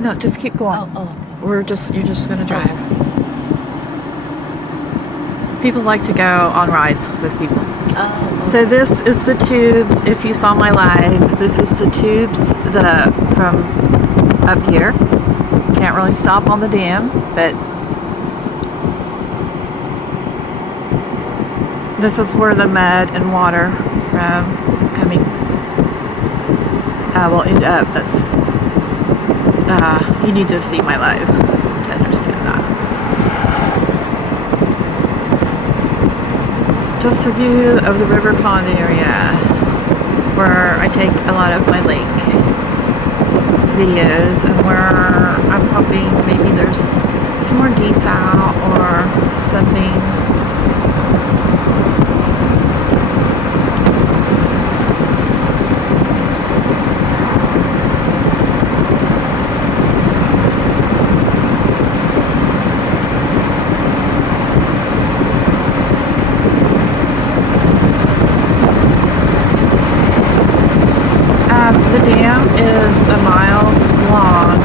No, just keep going. You're just gonna drive. People like to go on rides with people. So this is the tubes. If you saw my live, this is the tubes from up here. Can't really stop on the dam, but this is where the mud and water is coming. Will end up. That's you need to see my live to understand that. Just a view of the river pond area where I take a lot of my lake videos, and where I'm hoping maybe there's some more geese out or something. The dam is a mile long,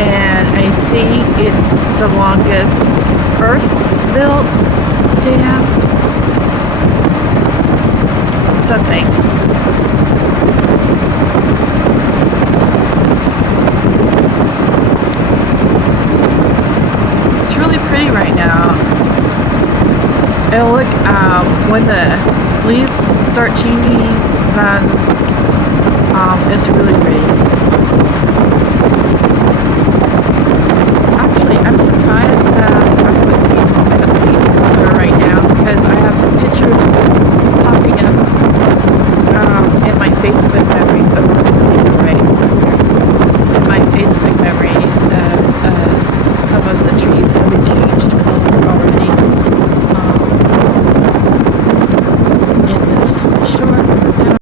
and I think it's the longest earth-built dam. Something. It's really pretty right now. It'll look when the leaves start changing, then it's really pretty. Actually, I'm surprised that I haven't seen color right now, because I have pictures popping up in my Facebook memories. In my Facebook memories of some of the trees.